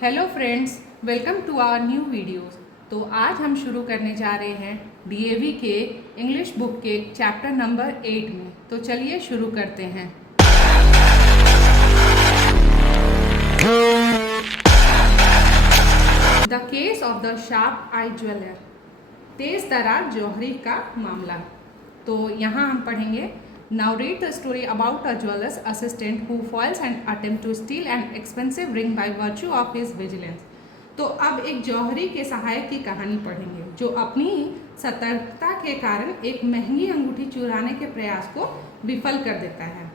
Hello friends, welcome to our new videos. तो आज हम शुरू करने जा रहे हैं डीएवी के इंग्लिश बुक के चैप्टर नंबर 8 में। तो चलिए शुरू करते हैं। The case of the sharp eye jeweller, तेज तरार जौहरी का मामला। तो यहाँ हम पढ़ेंगे Now read the story about a jeweler's assistant who foils an attempt to steal an expensive ring by virtue of his vigilance। तो अब एक जौहरी के सहायक की कहानी पढ़ेंगे जो अपनी सतर्कता के कारण एक महंगी अंगूठी चुराने के प्रयास को विफल कर देता है।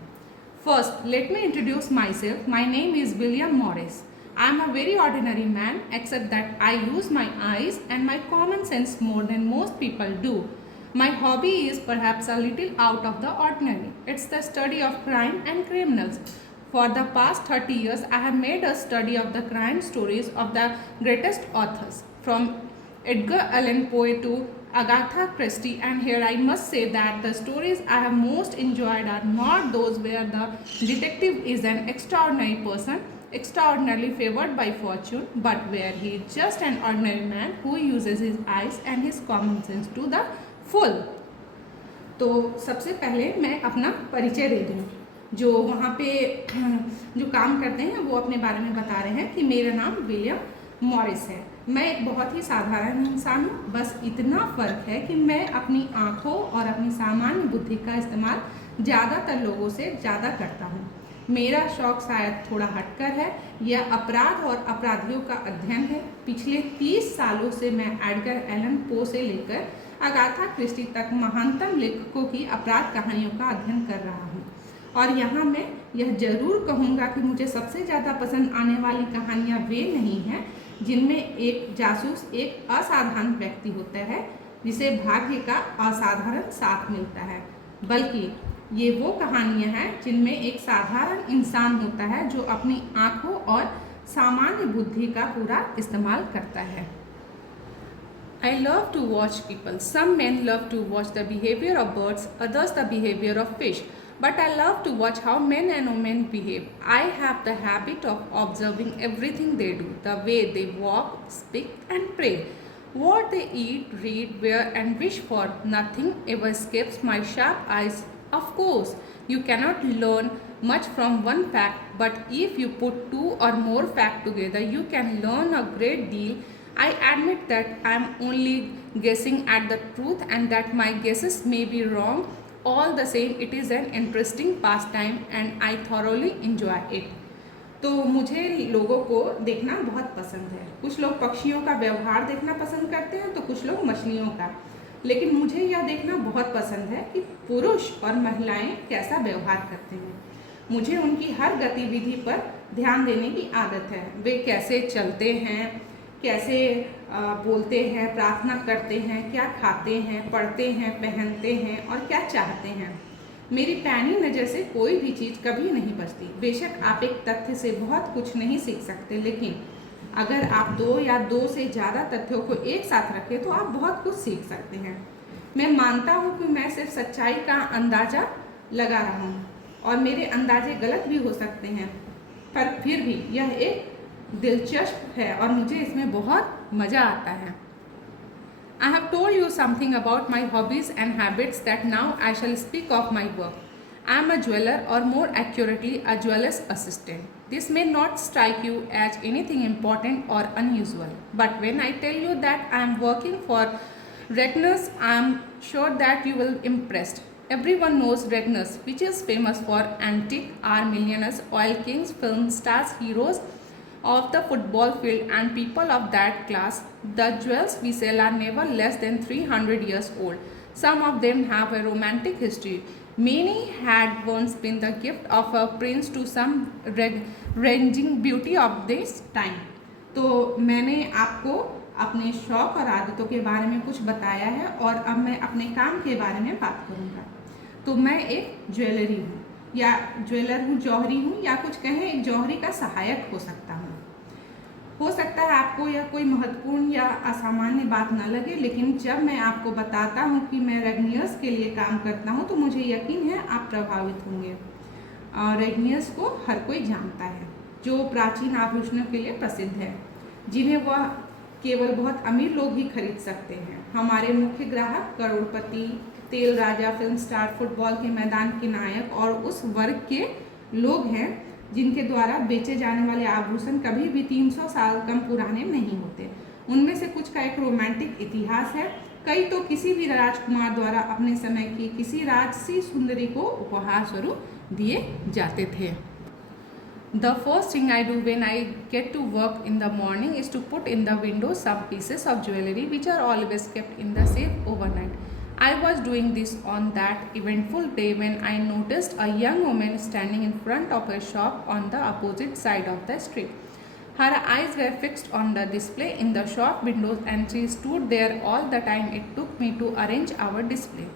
First, let me introduce my self. My name is William Morris. I am a very ordinary man, except that I use my eyes and my common sense more than most people do. My hobby is perhaps a little out of the ordinary. It's the study of crime and criminals. For the past 30 years, I have made a study of the crime stories of the greatest authors, from Edgar Allan Poe to Agatha Christie, and here I must say that the stories I have most enjoyed are not those where the detective is an extraordinary person, extraordinarily favored by fortune, but where he is just an ordinary man who uses his eyes and his common sense to the full. तो सबसे पहले मैं अपना परिचय दे दूँ। जो वहाँ पे जो काम करते हैं वो अपने बारे में बता रहे हैं कि मेरा नाम विलियम मॉरिस है। मैं एक बहुत ही साधारण इंसान हूँ, बस इतना फ़र्क है कि मैं अपनी आँखों और अपनी सामान्य बुद्धि का इस्तेमाल ज़्यादातर लोगों से ज़्यादा करता हूँ। मेरा शौक़ शायद थोड़ा हटकर है, यह अपराध और अपराधियों का अध्ययन है। पिछले 30 सालों से मैं एडगर एलन पो से लेकर अगाथा क्रिस्टी तक महानतम लेखकों की अपराध कहानियों का अध्ययन कर रहा हूँ। और यहाँ मैं यह जरूर कहूँगा कि मुझे सबसे ज़्यादा पसंद आने वाली कहानियाँ वे नहीं हैं जिनमें एक जासूस एक असाधारण व्यक्ति होता है जिसे भाग्य का असाधारण साथ मिलता है, बल्कि ये वो कहानियाँ हैं जिनमें एक साधारण इंसान होता है जो अपनी आँखों और सामान्य बुद्धि का पूरा इस्तेमाल करता है। I love to watch people. Some men love to watch the behavior of birds, others the behavior of fish. But I love to watch how men and women behave. I have the habit of observing everything they do, the way they walk, speak and pray. What they eat, read, wear and wish for, nothing ever escapes my sharp eyes. Of course, you cannot learn much from one fact, but if you put two or more facts together, you can learn a great deal. I admit that I am only guessing at the truth and that my guesses may be wrong. All the same, it is an interesting pastime and I thoroughly enjoy it. तो मुझे लोगों को देखना बहुत पसंद है। कुछ लोग पक्षियों का व्यवहार देखना पसंद करते हैं तो कुछ लोग मछलियों का, लेकिन मुझे यह देखना बहुत पसंद है कि पुरुष और महिलाएं कैसा व्यवहार करते हैं। मुझे उनकी हर गतिविधि पर ध्यान देने की आदत है। वे कैसे चलते हैं, कैसे बोलते हैं, प्रार्थना करते हैं, क्या खाते हैं, पढ़ते हैं, पहनते हैं और क्या चाहते हैं। मेरी पैनी नज़र से कोई भी चीज़ कभी नहीं बचती। बेशक आप एक तथ्य से बहुत कुछ नहीं सीख सकते, लेकिन अगर आप दो या दो से ज़्यादा तथ्यों को एक साथ रखें तो आप बहुत कुछ सीख सकते हैं। मैं मानता हूँ कि मैं सिर्फ सच्चाई का अंदाज़ा लगा रहा हूँ और मेरे अंदाजे गलत भी हो सकते हैं, पर फिर भी यह एक दिलचस्प है और मुझे इसमें बहुत मज़ा आता है। I have told you something about my hobbies and habits that now I shall speak of my work. I am a jeweler, or more accurately a jeweler's assistant. This may not strike you as anything important or unusual, but when I tell you that I am working for Regner's, I am sure that you will be impressed. Everyone knows Regner's, which is famous for antique are millionaires, oil kings, film stars, heroes of the football field and people of that class. The jewels we sell are never less than 300 years old. Some of them have a romantic history. Many had once been the gift of a prince to some ranging beauty of this time. तो मैंने आपको अपने शौक़ और आदतों के बारे में कुछ बताया है और अब मैं अपने काम के बारे में बात करूँगा। तो मैं एक ज्वेलरी हूँ या ज्वेलर हूँ, जौहरी हूँ, या कुछ कहें एक जौहरी का सहायक हो सकता हूँ। हो सकता है आपको यह कोई महत्वपूर्ण या असामान्य बात न लगे, लेकिन जब मैं आपको बताता हूँ कि मैं रेगनियर्स के लिए काम करता हूँ तो मुझे यकीन है आप प्रभावित होंगे। रेगनियर्स को हर कोई जानता है। जो प्राचीन आभूषणों के लिए प्रसिद्ध है, जिन्हें वह केवल बहुत अमीर लोग ही खरीद सकते हैं। हमारे मुख्य ग्राहक करोड़पति, तेल राजा, फिल्म स्टार, फुटबॉल के मैदान के नायक और उस वर्ग के लोग हैं जिनके द्वारा बेचे जाने वाले आभूषण कभी भी 300 साल कम पुराने नहीं होते। उनमें से कुछ का एक रोमांटिक इतिहास है, कई तो किसी भी राजकुमार द्वारा अपने समय की किसी राजसी सुंदरी को उपहार स्वरूप दिए जाते थे। The first thing I do when I get to work in the morning is to put in the window some pieces of jewelry which are always kept in the safe overnight. I was doing this on that eventful day when I noticed a young woman standing in front of a shop on the opposite side of the street. Her eyes were fixed on the display in the shop windows and she stood there all the time it took me to arrange our display.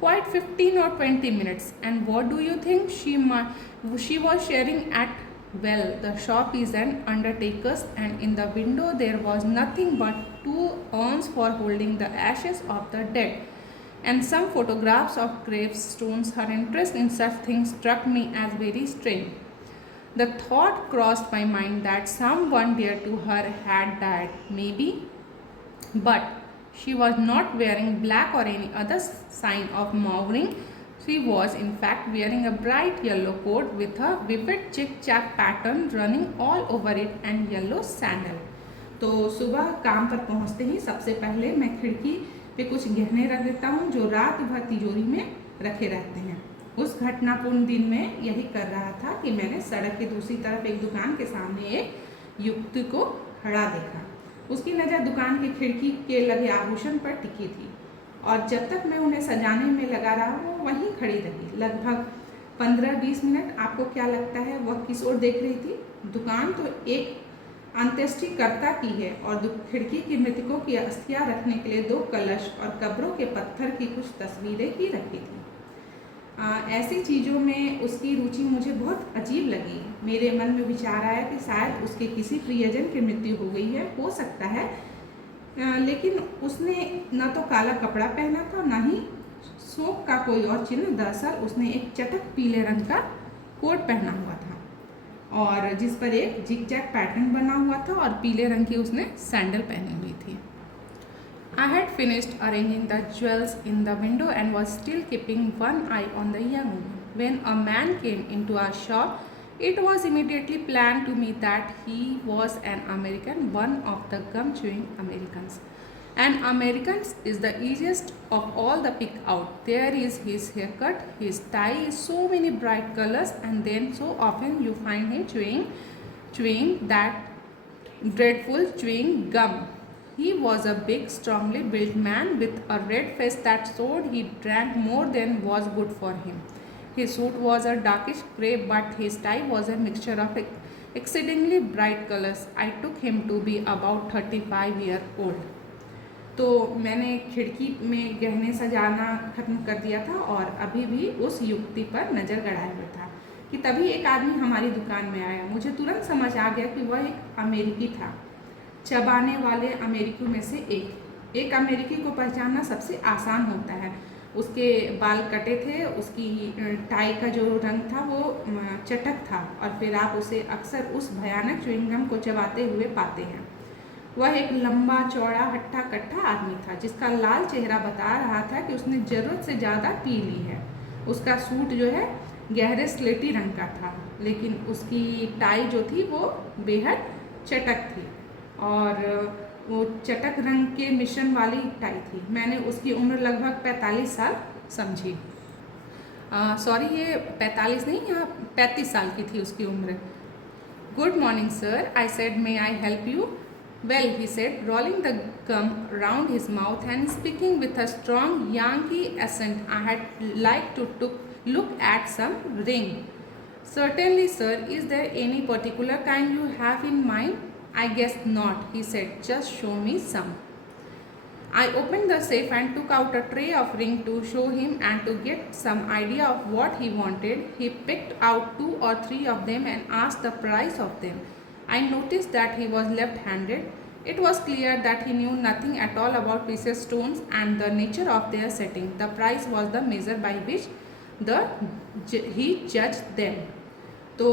Quite 15 or 20 minutes. And what do you think she was sharing at? Well, the shop is an undertaker's and in the window there was nothing but 2 urns for holding the ashes of the dead and some photographs of gravestones. Her interest in such things struck me as very strange. The thought crossed my mind that someone dear to her had died, maybe, but she was not wearing black or any other sign of mourning. She was in fact wearing a bright yellow coat with a vivid chick-chack pattern running all over it and yellow sandal. तो सुबह काम पर पहुंचते ही सबसे पहले मैं खिड़की पे कुछ गहने रख देता हूँ जो रात भर तिजोरी में रखे रहते हैं। उस घटनापूर्ण दिन में यही कर रहा था कि मैंने सड़क के दूसरी तरफ एक दुकान के सामने एक युवती को खड़ा देखा। उसकी नज़र दुकान की खिड़की के लगे आभूषण पर टिकी थी और जब तक मैं उन्हें सजाने में लगा रहा वो वहीं खड़ी रही। लगभग 15-20 मिनट। आपको क्या लगता है वह किस ओर देख रही थी? दुकान तो एक अंत्येष्टिकर्ता की है और खिड़की की मृतकों की अस्थियां रखने के लिए 2 कलश और कब्रों के पत्थर की कुछ तस्वीरें ही रखी थी। ऐसी चीज़ों में उसकी रुचि मुझे बहुत अजीब लगी। मेरे मन में विचार आया कि शायद उसके किसी प्रियजन की मृत्यु हो गई है, हो सकता है, लेकिन उसने न तो काला कपड़ा पहना था न ही शोक का कोई और चिन्ह। दरअसल उसने एक चटक पीले रंग का कोट पहना हुआ था और जिस पर एक जिग-जैग पैटर्न बना हुआ था और पीले रंग की उसने सैंडल पहनी हुई थी। I had finished arranging the jewels in the window and was still keeping one eye on the young woman when a man came into our shop. It was immediately planned to me that he was an American, one of the gum-chewing Americans. An American is the easiest of all the pick out. There is his haircut, his tie, so many bright colors, and then so often you find him chewing that dreadful chewing gum. He was a big, strongly built man with a red face that showed he drank more than was good for him. His suit was a darkish grey, but his tie was a mixture of exceedingly bright colors. I took him to be about 35 years old. तो मैंने खिड़की में गहने सजाना खत्म कर दिया था और अभी भी उस युवती पर नज़र गड़ाए हुए था कि तभी एक आदमी हमारी दुकान में आया। मुझे तुरंत समझ आ गया कि वह एक अमेरिकी था, चबाने वाले अमेरिकियों में से एक अमेरिकी को पहचानना सबसे आसान होता है। उसके बाल कटे थे, उसकी टाई का जो रंग था वो चटक था और फिर आप उसे अक्सर उस भयानक च्युइंगम को चबाते हुए पाते हैं। वह एक लंबा चौड़ा हट्टा कट्टा आदमी था जिसका लाल चेहरा बता रहा था कि उसने ज़रूरत से ज़्यादा पी ली है। उसका सूट जो है गहरे स्लेटी रंग का था, लेकिन उसकी टाई जो थी वो बेहद चटक थी और वो चटक रंग के मिश्रण वाली टाई थी। मैंने उसकी उम्र लगभग 45 साल समझी। सॉरी, ये 45 नहीं, यहाँ 35 साल की थी उसकी उम्र। Good morning sir, I said, may I help you? Well, he said, rolling the gum round his mouth and speaking with a strong Yankee accent, I had like to look at some ring. Certainly, sir. Is there any particular kind you have in mind? I guess not, he said. Just show me some. I opened the safe and took out a tray of ring to show him and to get some idea of what he wanted. He picked out 2 or 3 of them and asked the price of them. I noticed that he was left-handed. It was clear that he knew nothing at all about precious stones and the nature of their setting. The price was the measure by which he judged them. तो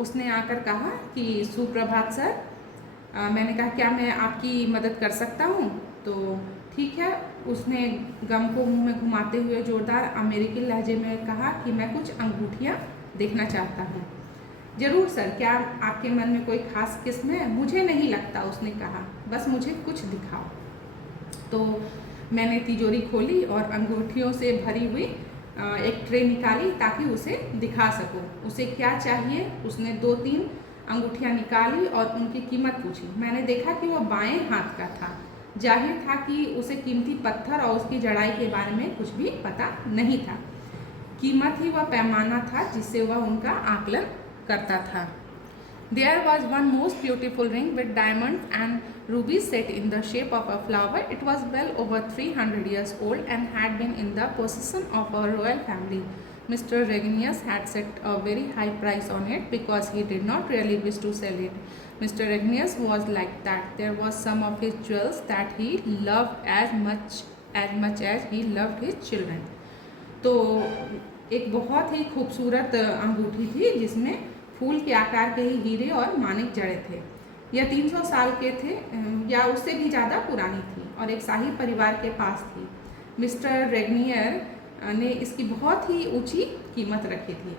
उसने आकर कहा कि सुप्रभात sir. मैंने कहा क्या मैं आपकी मदद कर सकता हूँ? तो ठीक है, उसने गम को मुंह में घुमाते हुए ज़ोरदार अमेरिकी लहजे में कहा कि मैं कुछ अंगूठियाँ देखना चाहता हूँ। ज़रूर सर, क्या आपके मन में कोई खास किस्म है? मुझे नहीं लगता, उसने कहा, बस मुझे कुछ दिखाओ। तो मैंने तिजोरी खोली और अंगूठियों से भरी हुई एक ट्रे निकाली ताकि उसे दिखा सकूं। उसे क्या चाहिए? उसने 2-3 अंगूठियां निकाली और उनकी कीमत पूछी। मैंने देखा कि वह बाएं हाथ का था। जाहिर था कि उसे कीमती पत्थर और उसकी जड़ाई के बारे में कुछ भी पता नहीं था। कीमत ही वह पैमाना था जिससे वह उनका आकलन करता था। There was one most beautiful ring with diamonds and rubies set in the shape of a flower. It was well over 300 years old and had been in the possession of a royal family. Mr. Regnius had set a very high price on it because he did not really wish to sell it. Mr. Regnius was like that. There was some of his jewels that he loved as much as he loved his children. तो एक बहुत ही खूबसूरत अंगूठी थी जिसमें फूल के आकार के ही हीरे और मानिक जड़े थे। यह 300 साल के थे या उससे भी ज़्यादा पुरानी थी और एक शाही परिवार के पास थी। मिस्टर रेगनियर ने इसकी बहुत ही ऊंची कीमत रखी थी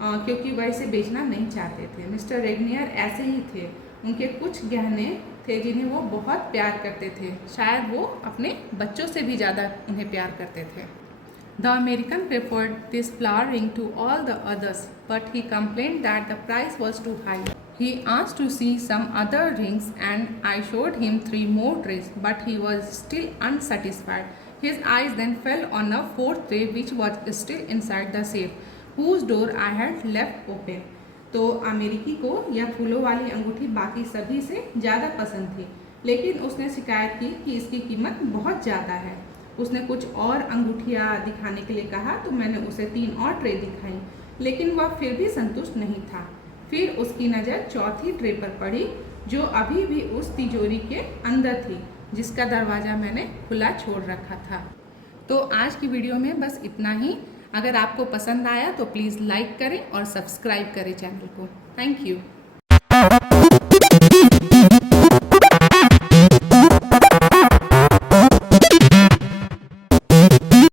क्योंकि वह इसे बेचना नहीं चाहते थे। मिस्टर रेगनियर ऐसे ही थे। उनके कुछ गहने थे जिन्हें वो बहुत प्यार करते थे। शायद वो अपने बच्चों से भी ज़्यादा उन्हें प्यार करते थे। The American preferred this flower ring to all the others, but he complained that the price was too high. He asked to see some other rings and I showed him 3 more trays, but he was still unsatisfied. His eyes then fell on a 4th tray which was still inside the safe, whose door I had left open. तो अमेरिकी को यह फूलों वाली अंगूठी बाकी सभी से ज़्यादा पसंद थी, लेकिन उसने शिकायत की कि इसकी कीमत बहुत ज़्यादा है। उसने कुछ और अंगूठियाँ दिखाने के लिए कहा तो मैंने उसे 3 और ट्रे दिखाई, लेकिन वह फिर भी संतुष्ट नहीं था। फिर उसकी नज़र 4थी ट्रे पर पड़ी जो अभी भी उस तिजोरी के अंदर थी जिसका दरवाज़ा मैंने खुला छोड़ रखा था। तो आज की वीडियो में बस इतना ही। अगर आपको पसंद आया तो प्लीज़ लाइक करें और सब्सक्राइब करें चैनल को। Thank you.